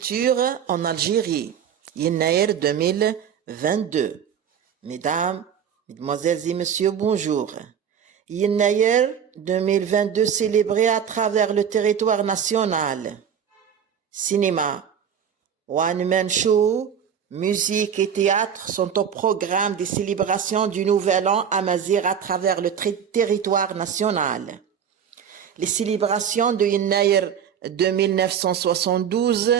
culture en Algérie, Yennaïr 2022. Mesdames, Mesdemoiselles et Messieurs, bonjour. Yennaïr 2022 célébré à travers le territoire national. Cinéma, one man show, musique et théâtre sont au programme des célébrations du Nouvel An amazigh à travers le territoire national. Les célébrations de Yennaïr 2972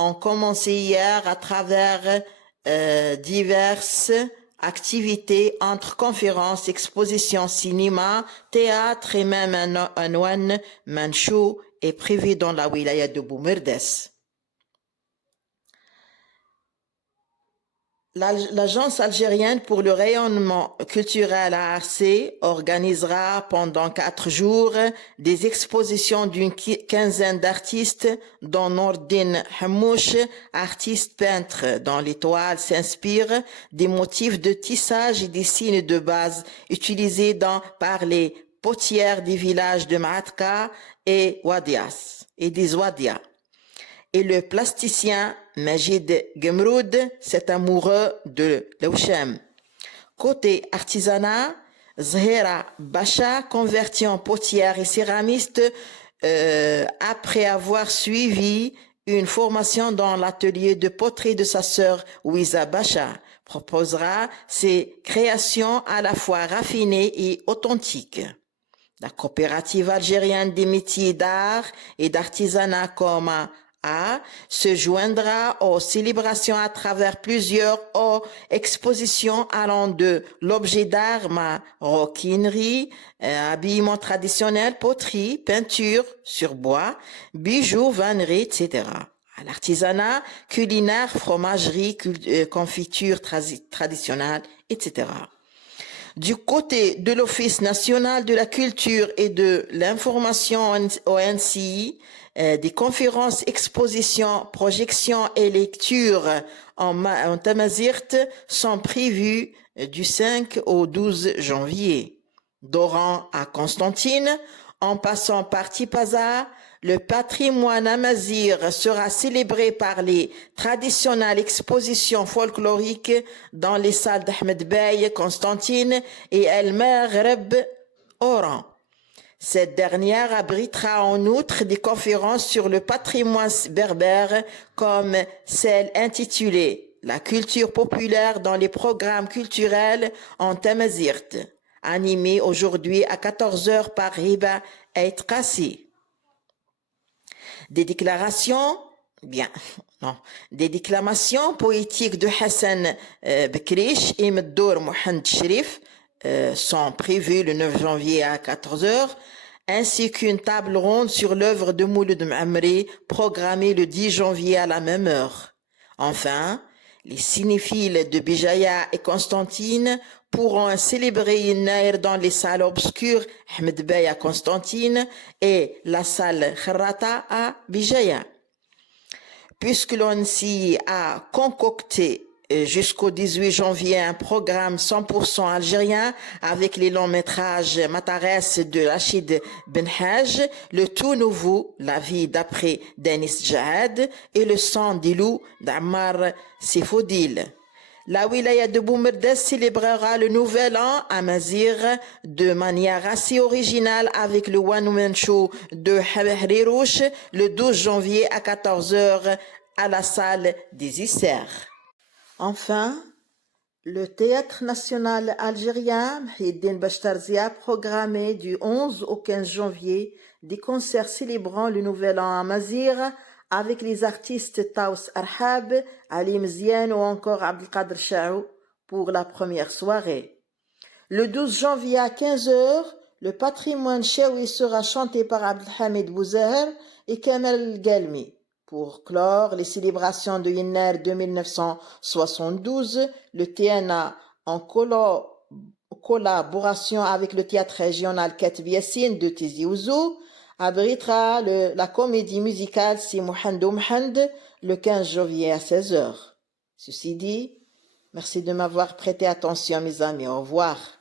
ont commencé hier à travers diverses activités entre conférences, expositions, cinéma, théâtre et même un one man show est prévu dans la wilaya de Boumerdes. L'Agence algérienne pour le rayonnement culturel ARC organisera pendant 4 jours des expositions d'une quinzaine d'artistes, dont Nordine Hamouche, artiste peintre dont les toiles s'inspirent des motifs de tissage et des signes de base utilisés par les potières des villages de Maatka et Wadias et des Wadias. Et le plasticien Majid Gemroud, cet amoureux de l'Ouchem. Côté artisanat, Zahira Bacha, converti en potière et céramiste après avoir suivi une formation dans l'atelier de poterie de sa sœur Ouiza Bacha, proposera ses créations à la fois raffinées et authentiques. La coopérative algérienne des métiers d'art et d'artisanat se joindra aux célébrations à travers plusieurs expositions allant de l'objet d'art, maroquinerie, habillement traditionnel, poterie, peinture sur bois, bijoux, vannerie, etc. À l'artisanat, culinaire, fromagerie, confiture traditionnelle, etc. Du côté de l'Office national de la culture et de l'information ONCI, des conférences, expositions, projections et lectures en tamazirt sont prévues du 5 au 12 janvier. D'Oran à Constantine, en passant par Tipaza, le patrimoine amazigh sera célébré par les traditionnelles expositions folkloriques dans les salles d'Ahmed Bey, Constantine et El Maghreb, Oran. Cette dernière abritera en outre des conférences sur le patrimoine berbère comme celle intitulée « La culture populaire dans les programmes culturels en tamazirt » animée aujourd'hui à 14h par Hiba Eitrassi. Des déclamations poétiques de Hassan Bekrish et Meddour Mohamed Sherif sont prévues le 9 janvier à 14h, ainsi qu'une table ronde sur l'œuvre de Mouloud M'amri programmée le 10 janvier à la même heure. Enfin, les cinéphiles de Bijaya et Constantine pourront célébrer Yennaïr dans les salles obscures Ahmed Bey à Constantine et la salle Kharrata à Bijaya. Puisque l'ONCI a concocté jusqu'au 18 janvier un programme 100% algérien avec les longs métrages Matares de Rachid Benhaj, le tout nouveau La vie d'après Denis Jahad et Le sang des loups d'Ammar Sifodil. La wilaya de Boumerdes célébrera le Nouvel An amazigh de manière assez originale avec le One Man Show de Hrirouche le 12 janvier à 14h à la salle des Isères. Enfin, le Théâtre national algérien Mhiddin Bachtarzia a programmé du 11 au 15 janvier des concerts célébrant le Nouvel An amazigh avec les artistes Taous Arhab, Ali Mziane ou encore Abdelkader Chaou pour la première soirée. Le 12 janvier à 15h, le patrimoine chaoui sera chanté par Abdelhamid Bouzaher et Kamel Galmi. Pour clore les célébrations de Yennaïr 2972, le TNA, en collaboration avec le théâtre régional Katb Yassine de Tizi Ouzou, abritera la comédie musicale Si Mohand Mohand le 15 janvier à 16h. Ceci dit, merci de m'avoir prêté attention mes amis, au revoir.